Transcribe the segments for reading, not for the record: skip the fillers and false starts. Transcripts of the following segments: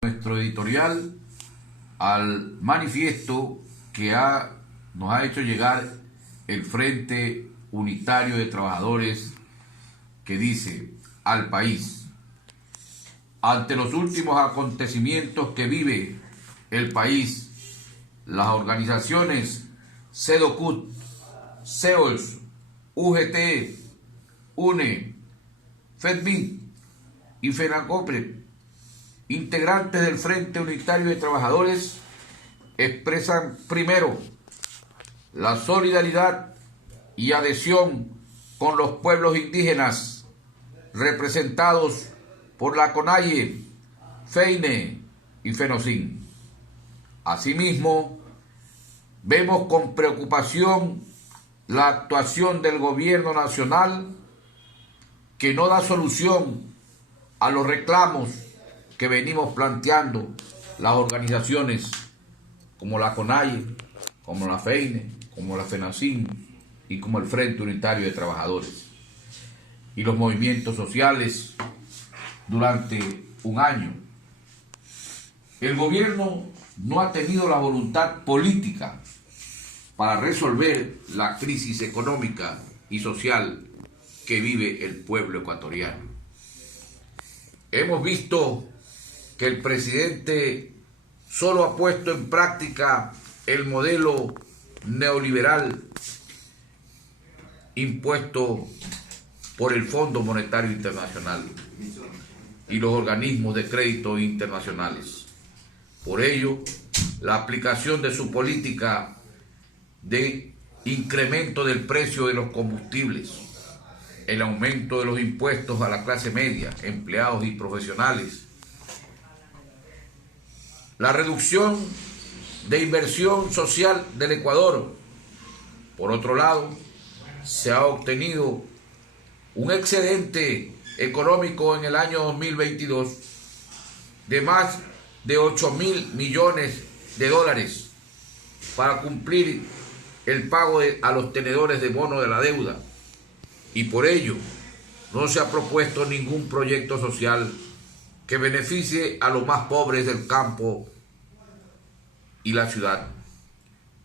Nuestro editorial al manifiesto que nos ha hecho llegar el Frente Unitario de Trabajadores, que dice: al país, ante los últimos acontecimientos que vive el país, las organizaciones CEDOCUT, CEOLS, UGT, UNE, FEDMIN y FENACOPRE, integrantes del Frente Unitario de Trabajadores, expresan primero la solidaridad y adhesión con los pueblos indígenas representados por la CONAIE, FEINE y FENOCIN. Asimismo, vemos con preocupación la actuación del gobierno nacional, que no da solución a los reclamos que venimos planteando las organizaciones como la CONAIE, como la FEINE, como la FENACIN y como el Frente Unitario de Trabajadores, y los movimientos sociales durante un año. El gobierno no ha tenido la voluntad política para resolver la crisis económica y social que vive el pueblo ecuatoriano. Hemos visto que el presidente solo ha puesto en práctica el modelo neoliberal impuesto por el Fondo Monetario Internacional y los organismos de crédito internacionales. Por ello, la aplicación de su política de incremento del precio de los combustibles, el aumento de los impuestos a la clase media, empleados y profesionales, la reducción de inversión social del Ecuador. Por otro lado, se ha obtenido un excedente económico en el año 2022 de más de 8.000 millones de dólares para cumplir el pago a los tenedores de bono de la deuda, y por ello no se ha propuesto ningún proyecto social que beneficie a los más pobres del campo y la ciudad.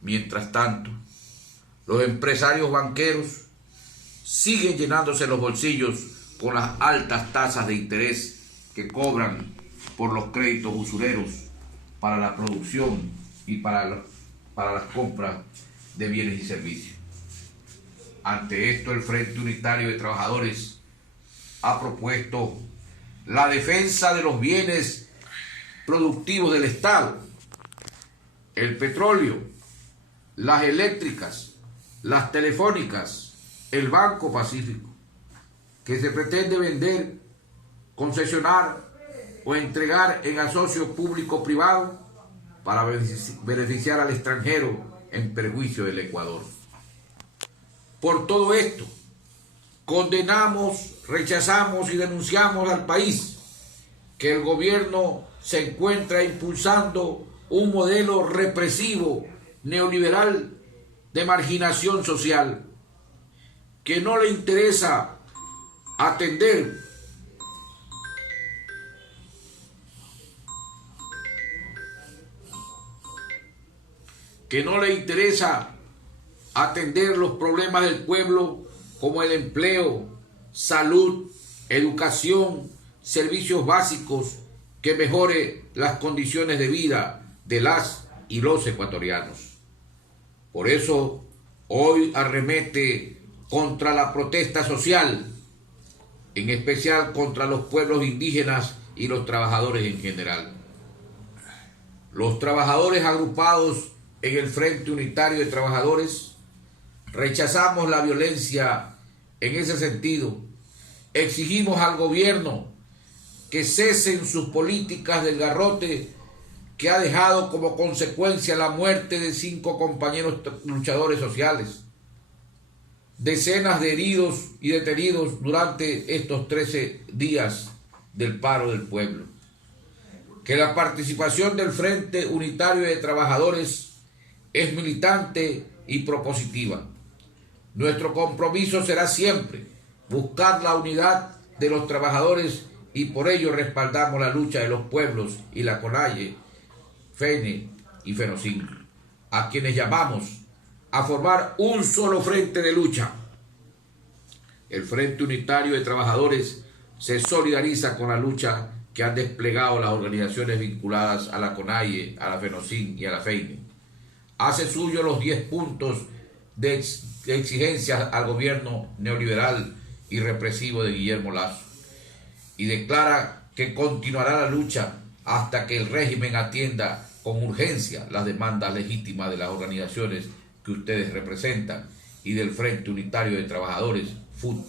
Mientras tanto, los empresarios banqueros siguen llenándose los bolsillos con las altas tasas de interés que cobran por los créditos usureros para la producción y para las compras de bienes y servicios. Ante esto, el Frente Unitario de Trabajadores ha propuesto la defensa de los bienes productivos del Estado: el petróleo, las eléctricas, las telefónicas, el Banco Pacífico, que se pretende vender, concesionar o entregar en asocio público-privado para beneficiar al extranjero en perjuicio del Ecuador. Por todo esto, condenamos, rechazamos y denunciamos al país que el gobierno se encuentra impulsando un modelo represivo, neoliberal, de marginación social, que no le interesa atender los problemas del pueblo, como el empleo, salud, educación, servicios básicos, que mejore las condiciones de vida de las y los ecuatorianos. Por eso, hoy arremete contra la protesta social, en especial contra los pueblos indígenas y los trabajadores en general. Los trabajadores agrupados en el Frente Unitario de Trabajadores rechazamos la violencia en ese sentido. Exigimos al gobierno que cesen sus políticas del garrote, que ha dejado como consecuencia la muerte de 5 compañeros luchadores sociales, decenas de heridos y detenidos durante estos 13 días del paro del pueblo. Que la participación del Frente Unitario de Trabajadores es militante y propositiva. Nuestro compromiso será siempre buscar la unidad de los trabajadores y por ello respaldamos la lucha de los pueblos y la CONAIE, FENE y FENOCIN, a quienes llamamos a formar un solo frente de lucha. El Frente Unitario de Trabajadores se solidariza con la lucha que han desplegado las organizaciones vinculadas a la CONAIE, a la FENOCIN y a la FEINE. Hace suyo los 10 puntos de exigencias al gobierno neoliberal y represivo de Guillermo Lasso y declara que continuará la lucha hasta que el régimen atienda con urgencia las demandas legítimas de las organizaciones que ustedes representan y del Frente Unitario de Trabajadores, FUT.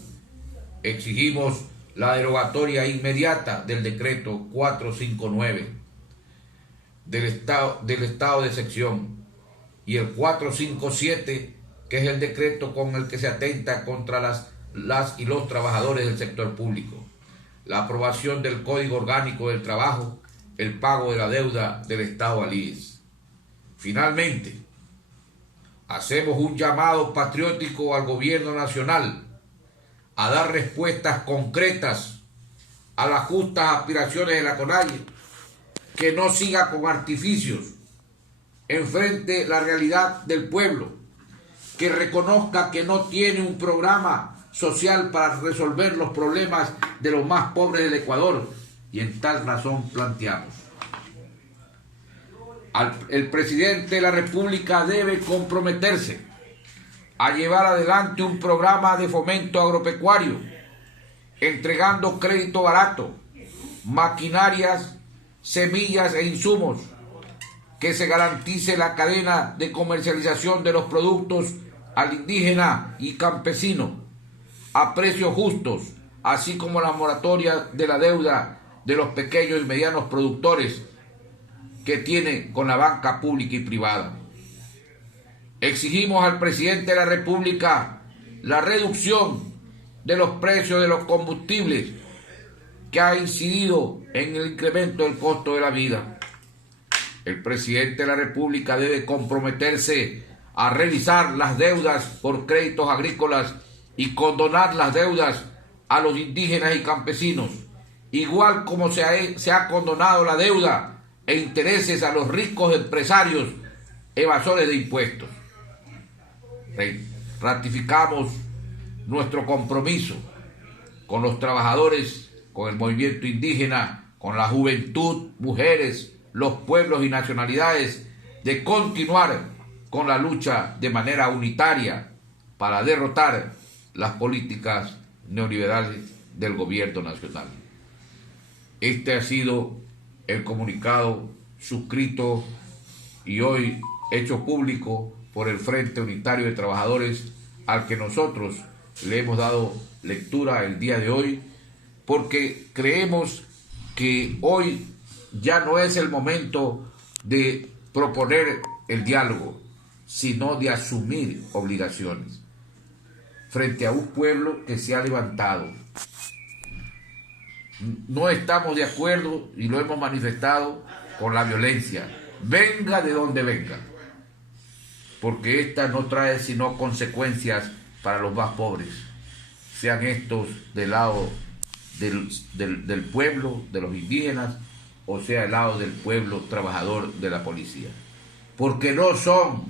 Exigimos la derogatoria inmediata del decreto 459 del estado de excepción y el 457, que es el decreto con el que se atenta contra las y los trabajadores del sector público, la aprobación del Código Orgánico del Trabajo, el pago de la deuda del Estado al IES. Finalmente, hacemos un llamado patriótico al gobierno nacional a dar respuestas concretas a las justas aspiraciones de la CONAIE, que no siga con artificios, enfrente la realidad del pueblo, que reconozca que no tiene un programa social para resolver los problemas de los más pobres del Ecuador, y en tal razón planteamos. El presidente de la República debe comprometerse a llevar adelante un programa de fomento agropecuario, entregando crédito barato, maquinarias, semillas e insumos, que se garantice la cadena de comercialización de los productos al indígena y campesino a precios justos, así como la moratoria de la deuda de los pequeños y medianos productores que tienen con la banca pública y privada. Exigimos al presidente de la República la reducción de los precios de los combustibles, que ha incidido en el incremento del costo de la vida. El presidente de la República debe comprometerse a revisar las deudas por créditos agrícolas y condonar las deudas a los indígenas y campesinos, igual como se ha condonado la deuda e intereses a los ricos empresarios evasores de impuestos. Ratificamos nuestro compromiso con los trabajadores, con el movimiento indígena, con la juventud, mujeres, los pueblos y nacionalidades, de continuar con la lucha de manera unitaria para derrotar las políticas neoliberales del gobierno nacional. Este ha sido el comunicado suscrito y hoy hecho público por el Frente Unitario de Trabajadores, al que nosotros le hemos dado lectura el día de hoy, porque creemos que hoy ya no es el momento de proponer el diálogo, sino de asumir obligaciones frente a un pueblo que se ha levantado. No estamos de acuerdo, y lo hemos manifestado, con la violencia, venga de donde venga, porque esta no trae sino consecuencias para los más pobres, sean estos del lado del pueblo, de los indígenas, o sea del lado del pueblo trabajador de la policía. Porque no son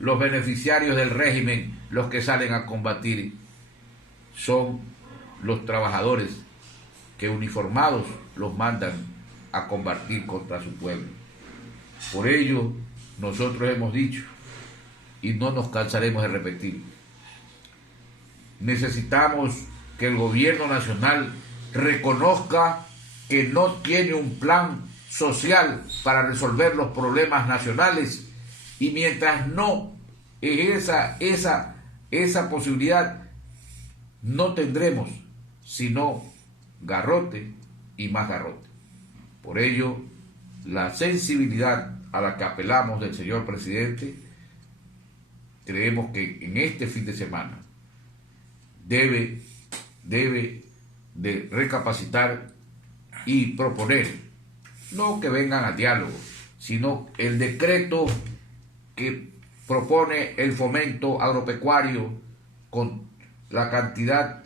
los beneficiarios del régimen los que salen a combatir, son los trabajadores que uniformados los mandan a combatir contra su pueblo. Por ello, nosotros hemos dicho, y no nos cansaremos de repetir, necesitamos que el gobierno nacional reconozca que no tiene un plan social para resolver los problemas nacionales, y mientras no ejerza esa posibilidad, no tendremos sino garrote y más garrote. Por ello, la sensibilidad a la que apelamos del señor presidente, creemos que en este fin de semana debe de recapacitar y proponer, no que vengan al diálogo, sino el decreto que propone el fomento agropecuario con la cantidad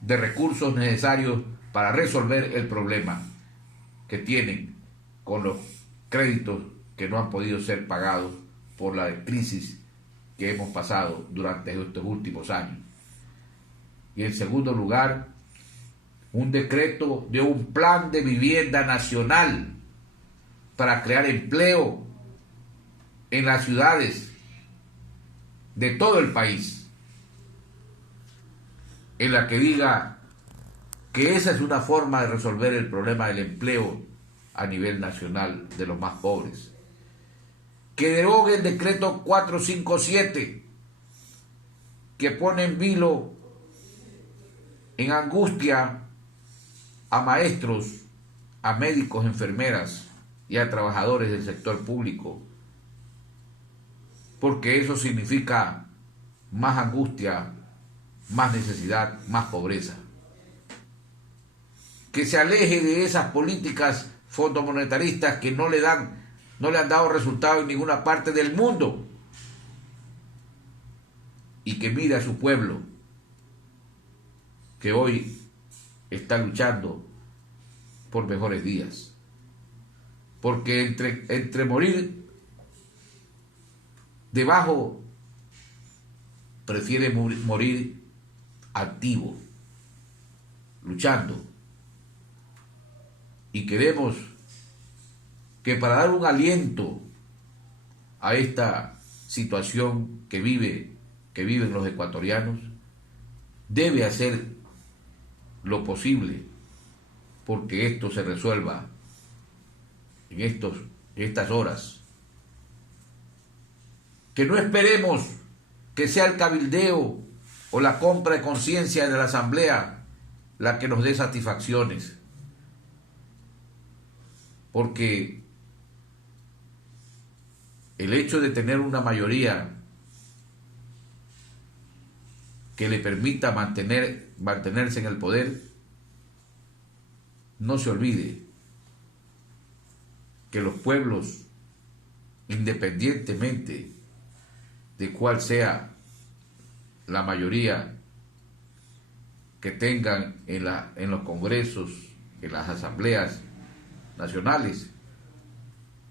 de recursos necesarios para resolver el problema que tienen con los créditos que no han podido ser pagados por la crisis que hemos pasado durante estos últimos años. Y en segundo lugar, un decreto de un plan de vivienda nacional para crear empleo en las ciudades de todo el país, en la que diga que esa es una forma de resolver el problema del empleo a nivel nacional de los más pobres. Que derogue el decreto 457, que pone en vilo, en angustia, a maestros, a médicos, enfermeras y a trabajadores del sector público, porque eso significa más angustia, más necesidad, más pobreza. Que se aleje de esas políticas fondomonetaristas que no le han dado resultado en ninguna parte del mundo, y que mire a su pueblo, que hoy está luchando por mejores días. Porque entre morir debajo, prefiere morir activo, luchando. Y queremos que para dar un aliento a esta situación que viven los ecuatorianos, debe hacer lo posible porque esto se resuelva en estas horas. Que no esperemos que sea el cabildeo o la compra de conciencia de la Asamblea la que nos dé satisfacciones, porque el hecho de tener una mayoría que le permita mantenerse en el poder, no se olvide que los pueblos, independientemente de cuál sea la mayoría que tengan en los congresos, en las asambleas nacionales,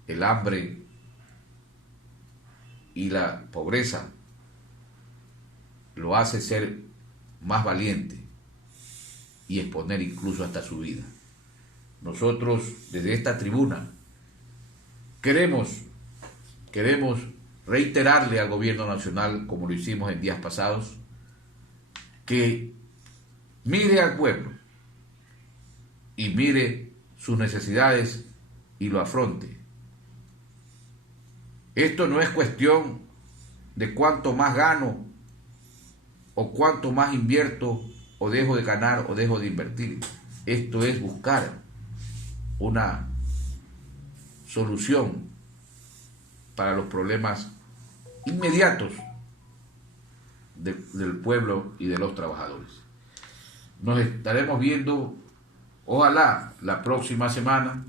el hambre y la pobreza lo hace ser más valiente y exponer incluso hasta su vida. Nosotros desde esta tribuna queremos reiterarle al gobierno nacional, como lo hicimos en días pasados, que mire al pueblo y mire sus necesidades y lo afronte. Esto no es cuestión de cuánto más gano o cuánto más invierto o dejo de ganar o dejo de invertir. Esto es buscar una solución para los problemas inmediatos del pueblo y de los trabajadores. Nos estaremos viendo, ojalá, la próxima semana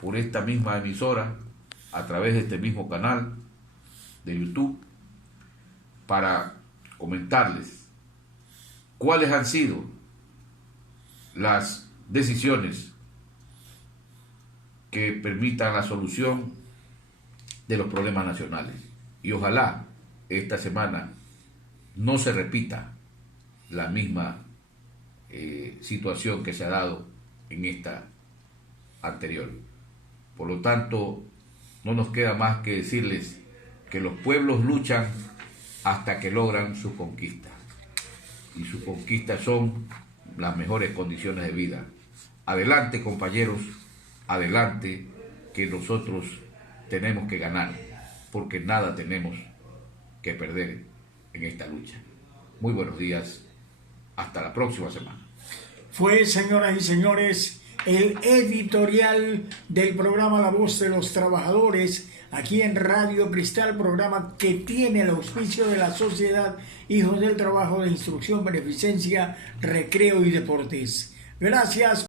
por esta misma emisora, a través de este mismo canal de YouTube, para comentarles cuáles han sido las decisiones que permitan la solución de los problemas nacionales. Y ojalá esta semana no se repita la misma situación que se ha dado en esta anterior. Por lo tanto, no nos queda más que decirles que los pueblos luchan hasta que logran sus conquistas. Y sus conquistas son las mejores condiciones de vida. Adelante, compañeros, adelante, que nosotros tenemos que ganar, porque nada tenemos que perder en esta lucha. Muy buenos días, hasta la próxima semana. Fue, señoras y señores, el editorial del programa La Voz de los Trabajadores, aquí en Radio Cristal, programa que tiene el auspicio de la Sociedad Hijos del Trabajo de Instrucción, Beneficencia, Recreo y Deportes. Gracias.